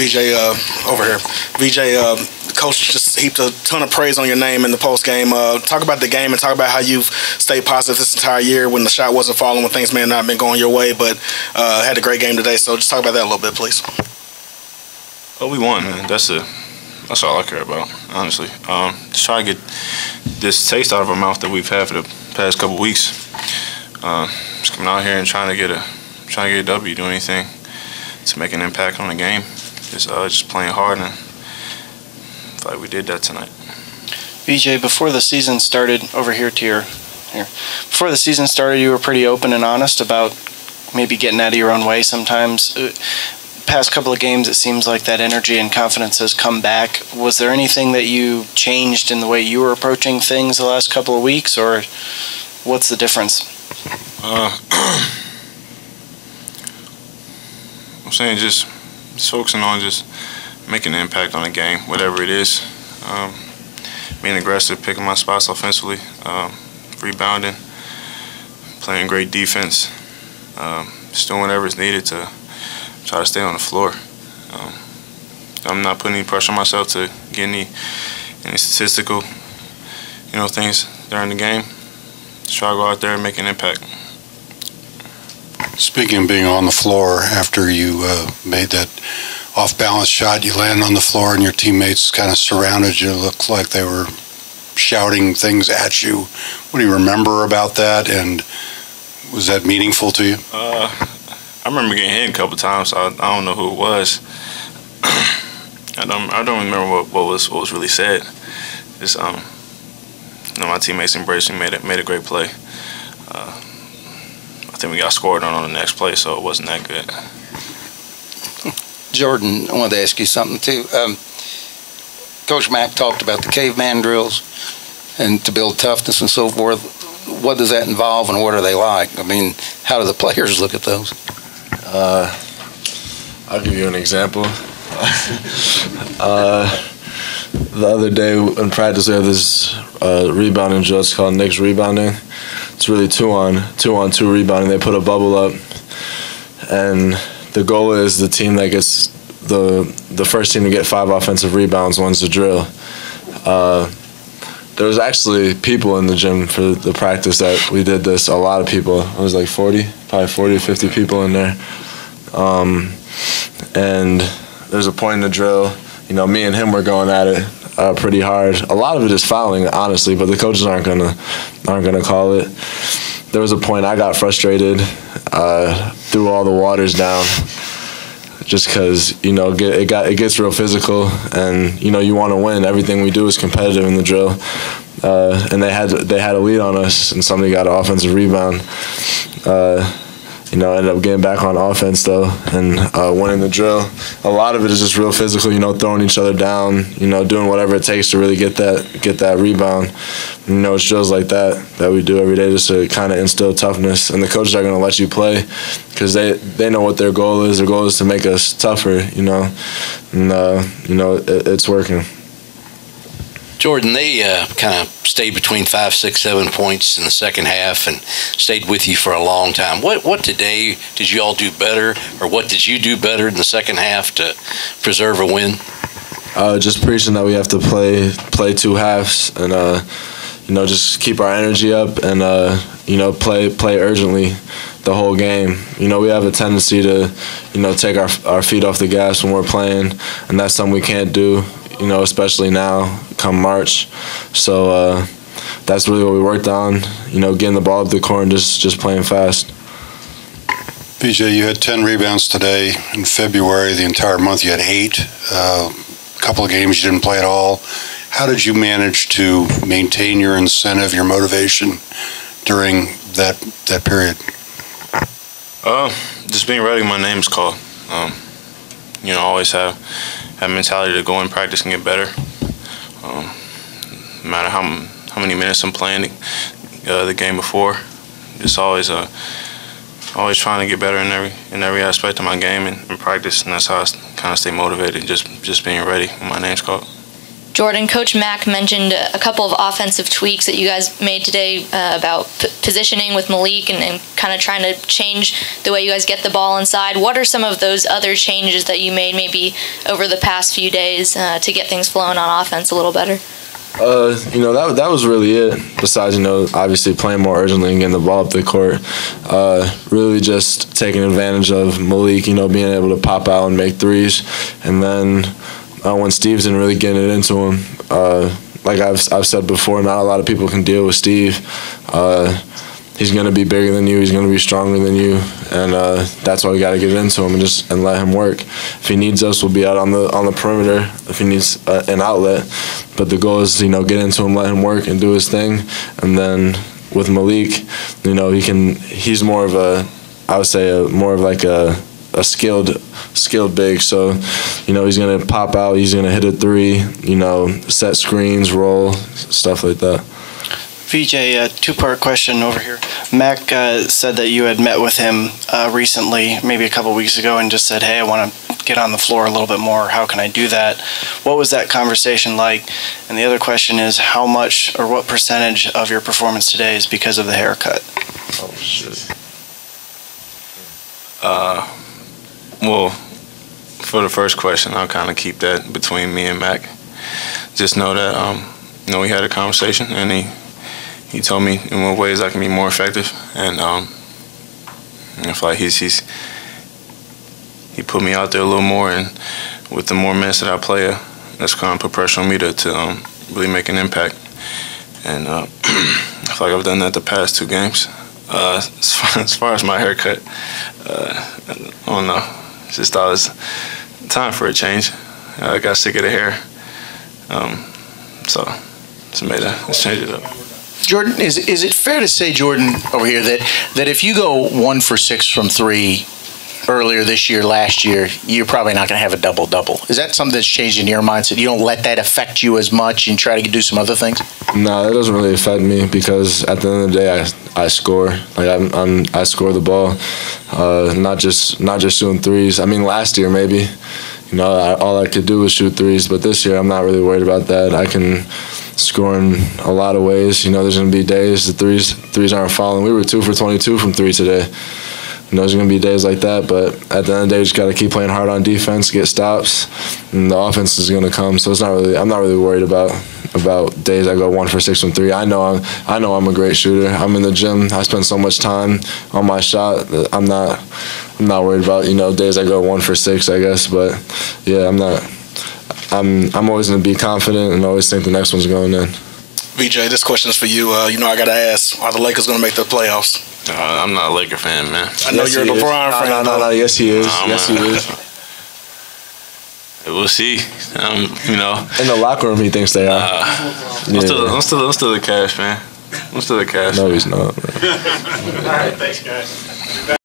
VJ, over here. VJ, the coach just heaped a ton of praise on your name in the post game. Talk about the game and talk about how you've stayed positive this entire year when the shot wasn't falling, when things may have not been going your way, but had a great game today. So just talk about that a little bit, please. Well, we won, man. That's all I care about, honestly. Just try to get this taste out of our mouth that we've had for the past couple weeks. Just coming out here and trying to get a W, do anything to make an impact on the game. Just playing hard, and I feel like we did that tonight. VJ, before the season started, over here to your here. Before the season started, you were pretty open and honest about maybe getting out of your own way sometimes. Past couple of games, it seems like that energy and confidence has come back. Was there anything that you changed in the way you were approaching things the last couple of weeks, or what's the difference? I'm saying just focusing on just making an impact on the game, whatever it is. Being aggressive, picking my spots offensively, rebounding, playing great defense, just doing whatever is needed to try to stay on the floor. I'm not putting any pressure on myself to get any statistical, things during the game. Just try to go out there and make an impact. Speaking of being on the floor, after you made that off-balance shot, you landed on the floor and your teammates kind of surrounded you. It looked like they were shouting things at you. What do you remember about that, and was that meaningful to you? I remember getting hit a couple times. I don't know who it was. I don't remember what was really said. Just my teammates embraced me, made a great play. I think we got scored on the next play, so it wasn't that good. Jordan, I wanted to ask you something too. Coach Mack talked about the caveman drills and to build toughness and so forth. What does that involve, and what are they like? I mean, how do the players look at those? I'll give you an example. The other day in practice, we have this rebounding drill. It's called Nick's rebounding. It's really two on two rebounding. They put a bubble up, and the goal is the team that gets the first team to get 5 offensive rebounds wins the drill. There was actually people in the gym for the practice that we did this. A lot of people. It was like 40 or 50 people in there. And there's a point in the drill. Me and him were going at it pretty hard. A lot of it is fouling, honestly, but the coaches aren't gonna call it. There was a point I got frustrated, threw all the waters down, just because it gets real physical, and you want to win. Everything we do is competitive in the drill, and they had a lead on us, and somebody got an offensive rebound. Ended up getting back on offense, though, and winning the drill. A lot of it is just real physical, throwing each other down, doing whatever it takes to really get that rebound. It's drills like that we do every day just to kind of instill toughness. And the coaches are going to let you play because they know what their goal is. Their goal is to make us tougher, and, it's working. Jordan, they kind of stayed between 5, 6, 7 points in the second half and stayed with you for a long time. What today did you all do better, or what did you do better in the second half to preserve a win? Just preaching that we have to play 2 halves and just keep our energy up and play urgently the whole game. We have a tendency to take our feet off the gas when we're playing, and that's something we can't do. Especially now, come March. So that's really what we worked on, getting the ball up the court and just playing fast. VJ, you had 10 rebounds today. In February, the entire month, you had 8. A couple of games you didn't play at all. How did you manage to maintain your incentive, your motivation during that period? Just being ready when my name's called. Always have mentality to go in practice and get better. No matter how many minutes I'm playing the game before, just always trying to get better in every aspect of my game and practice, and that's how I kind of stay motivated. Just being ready when my name's called. Jordan, Coach Mack mentioned a couple of offensive tweaks that you guys made today about positioning with Malik and kind of trying to change the way you guys get the ball inside. What are some of those other changes that you made maybe over the past few days to get things flowing on offense a little better? That was really it. Besides, obviously playing more urgently and getting the ball up the court. Really just taking advantage of Malik, being able to pop out and make threes. And then when Steve's in, really getting it into him. Like I've said before, not a lot of people can deal with Steve. He's going to be bigger than you. He's going to be stronger than you, and that's why we got to get into him and let him work. If he needs us, we'll be out on the perimeter. If he needs an outlet, but the goal is get into him, let him work, and do his thing. And then with Malik, he's more of I would say more of like a skilled big. So he's going to pop out. He's going to hit a three. Set screens, roll, stuff like that. VJ, a two-part question over here. Mac said that you had met with him recently, maybe a couple weeks ago, and just said, hey, I want to get on the floor a little bit more. How can I do that? What was that conversation like? And the other question is, how much or what percentage of your performance today is because of the haircut? Oh, shit. Well, for the first question, I'll kind of keep that between me and Mac. Just know that, we had a conversation, and he told me in what ways I can be more effective, and I feel like he put me out there a little more, and with the more minutes that I play, that's kind of put pressure on me to really make an impact. And I feel like I've done that the past 2 games. As far as my haircut, I don't know. Just thought it was time for a change. I got sick of the hair, so let's change it up. Jordan, is it fair to say, Jordan, over here, that if you go 1 for 6 from 3 earlier this year, last year, you're probably not going to have a double-double? Is that something that's changed in your mindset? You don't let that affect you as much and try to do some other things? No, that doesn't really affect me because at the end of the day, I score. Like I score the ball, not just shooting threes. I mean, last year maybe, all I could do was shoot threes, but this year I'm not really worried about that. I can score in a lot of ways. There's going to be days the threes aren't falling. We were 2 for 22 from 3 today. There's going to be days like that, but at the end of the day, you just got to keep playing hard on defense, get stops, and the offense is going to come. So I'm not really worried about days I go 1 for 6 from 3. I know I'm a great shooter. I'm in the gym. I spend so much time on my shot that I'm not worried about days I go 1 for 6, I guess. But yeah, I'm always going to be confident and always think the next one's going in. VJ, this question is for you. I got to ask, are the Lakers going to make the playoffs? I'm not a Laker fan, man. I know you're a LeBron fan. No, yes, he is. Yes, he is. We'll see. In the locker room, he thinks they are. I'm still a Cavs fan. I'm still a Cavs fan. No, he's not. All right, thanks, guys.